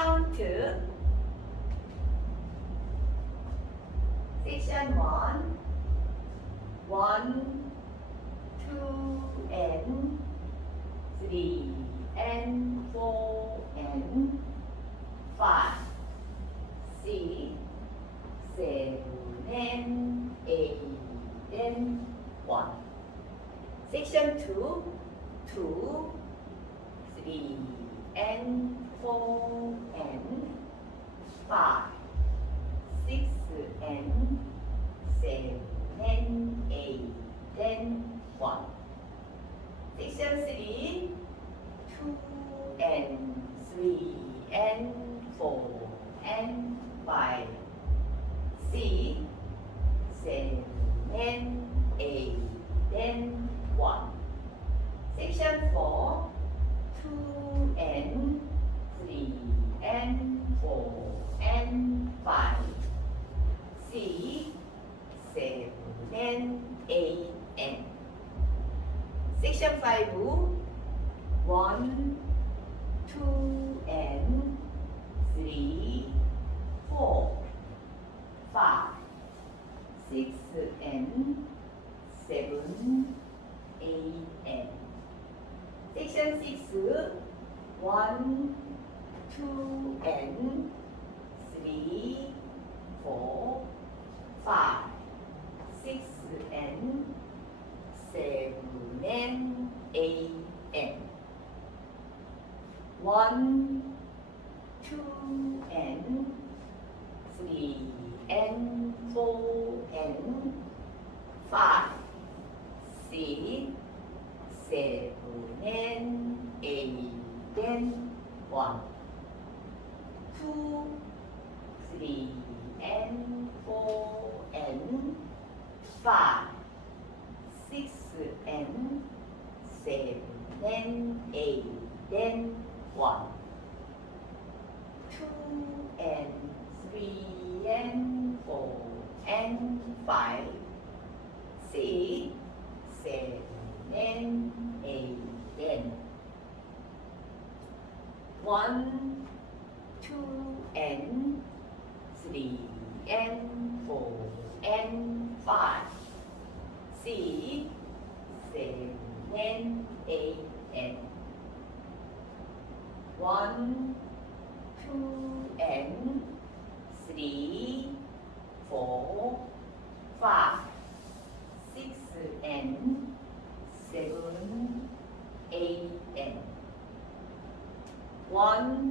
count section 1 1 2 and 3 and 4 and 5 6 7 and 8 and 1 section 2 2 3 and 4 5 6 and 7 and 8 and 1 Section 3 2 and 3 and 4 and 5 6 7 and 8 and 1 Section 4 2 and 3 and 4 and 5 6 7 8 Section 5 1 2 and 3 4 5 6 and 7 8 and Section 6 1 2 and 3 4 5 6 and 7 and 8 and 1 2 and 3 and 4 and 5 6 7 and 8 and 1 2 3 and 4 and 5 6 and 7 and 8 and 1 2 and 3 and 4 and 5 6 7 and 8 and 1 2 and 3 and 4 and 5 6 7 and 8 and 1 2 and 3 4 5 6 and 7 8 and 1